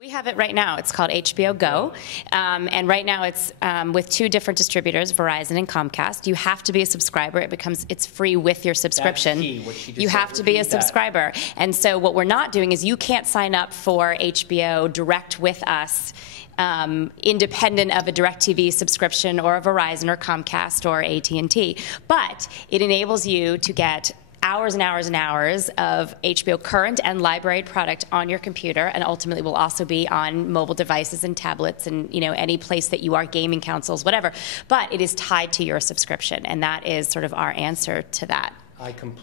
We have it right now. It's called HBO Go, and right now it's with two different distributors, Verizon and Comcast. You have to be a subscriber. It's free with your subscription. That's key, what she just you said. have to be a subscriber. And so what we're not doing is you can't sign up for HBO direct with us, independent of a DirecTV subscription or a Verizon or Comcast or AT&T. But it enables you to get hours and hours and hours of HBO current and library product on your computer, and ultimately will also be on mobile devices and tablets and any place that you are, gaming consoles, whatever. But it is tied to your subscription, and that is sort of our answer to that.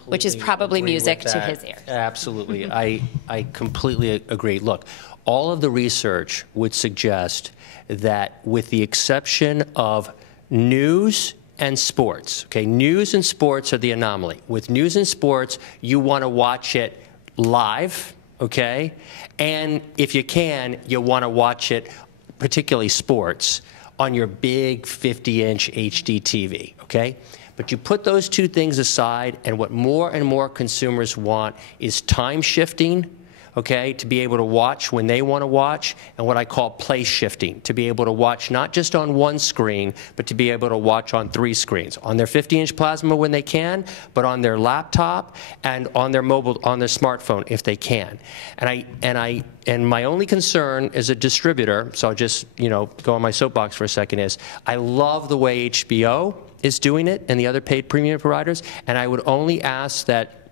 Which is probably music to his ear. Absolutely. I completely agree. Look, all of the research would suggest that with the exception of news and sports. Okay, news and sports are the anomaly. With news and sports, you want to watch it live, okay? And if you can, you want to watch it, particularly sports, on your big 50-inch HD TV, okay? But you put those two things aside, and what more and more consumers want is time shifting, okay, to be able to watch when they want to watch, and what I call place shifting, to be able to watch not just on one screen, but to be able to watch on 3 screens, on their 50-inch plasma when they can, but on their laptop and on their mobile, on their smartphone if they can. And my only concern as a distributor, so I'll just go on my soapbox for a second, is I love the way HBO is doing it and the other paid premium providers, and I would only ask that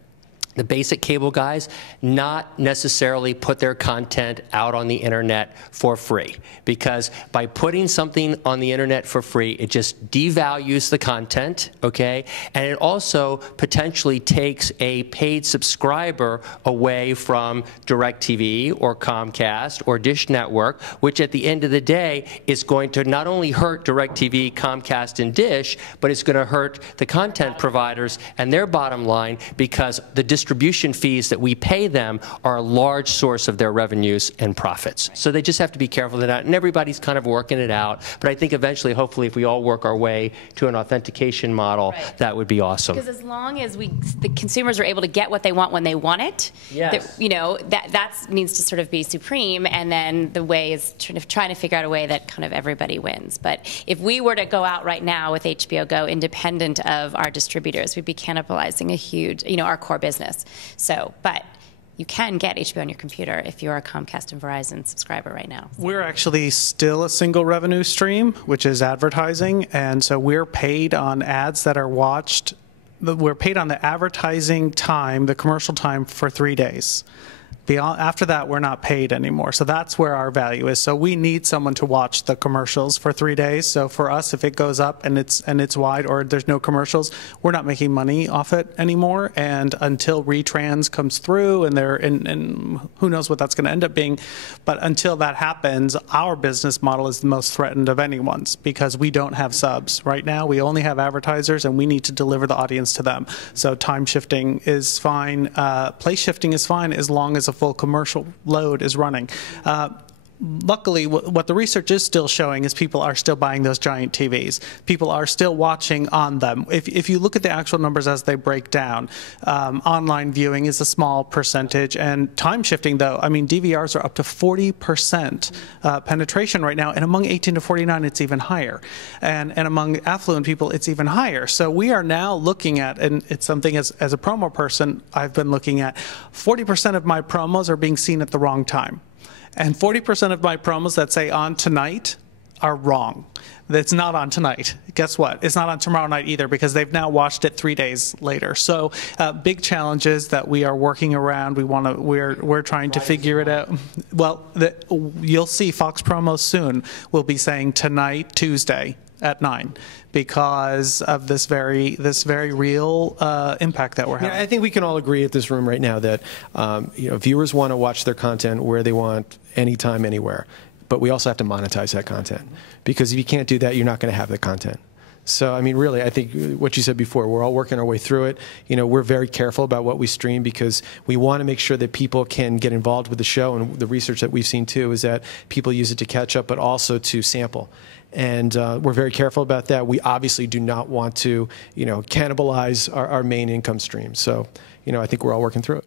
the basic cable guys not necessarily put their content out on the internet for free, because by putting something on the internet for free, it just devalues the content, okay? And it also potentially takes a paid subscriber away from DirecTV or Comcast or Dish Network, which at the end of the day is going to not only hurt DirecTV, Comcast, and Dish, but it's going to hurt the content providers and their bottom line, because the distribution fees that we pay them are a large source of their revenues and profits. So they just have to be careful of that, and everybody's kind of working it out. But I think eventually, hopefully, if we all work our way to an authentication model, that would be awesome. Because as long as the consumers are able to get what they want when they want it, yes, that needs to sort of be supreme. And then the way is trying to figure out a way that kind of everybody wins. But if we were to go out right now with HBO Go, independent of our distributors, we'd be cannibalizing a huge, our core business. So, but you can get HBO on your computer if you're a Comcast and Verizon subscriber right now. We're actually still a single revenue stream, which is advertising, and so we're paid on ads that are watched. We're paid on the advertising time, the commercial time, for 3 days. After that, we're not paid anymore. So that's where our value is. So we need someone to watch the commercials for 3 days. So for us, if it goes up and it's wide, or there's no commercials, we're not making money off it anymore. And until retrans comes through, and who knows what that's going to end up being, but until that happens, our business model is the most threatened of anyone's, because we don't have subs right now. We only have advertisers, and we need to deliver the audience to them. So time shifting is fine. Place shifting is fine as long as a full commercial load is running. Luckily, what the research is still showing is people are still buying those giant TVs. People are still watching on them. If you look at the actual numbers as they break down, online viewing is a small percentage, and time shifting, though, I mean, DVRs are up to 40% penetration right now, and among 18 to 49, it's even higher. And among affluent people, it's even higher. So we are now looking at, and it's something as a promo person I've been looking at, 40% of my promos are being seen at the wrong time. And 40% of my promos that say on tonight are wrong. It's not on tonight. Guess what? It's not on tomorrow night either, because they've now watched it 3 days later. So big challenges that we are working around. We're trying to figure it out. Well, you'll see Fox promos soon will be saying tonight, Tuesday at 9, because of this very real impact that we're having. Yeah, I think we can all agree at this room right now that viewers want to watch their content where they want, anytime, anywhere. But we also have to monetize that content, because if you can't do that, you're not going to have the content. So, I mean, really, I think what you said before, we're all working our way through it. We're very careful about what we stream, because we want to make sure that people can get involved with the show. And the research that we've seen, too, is that people use it to catch up, but also to sample. And we're very careful about that. We obviously do not want to, cannibalize our main income stream. So, I think we're all working through it.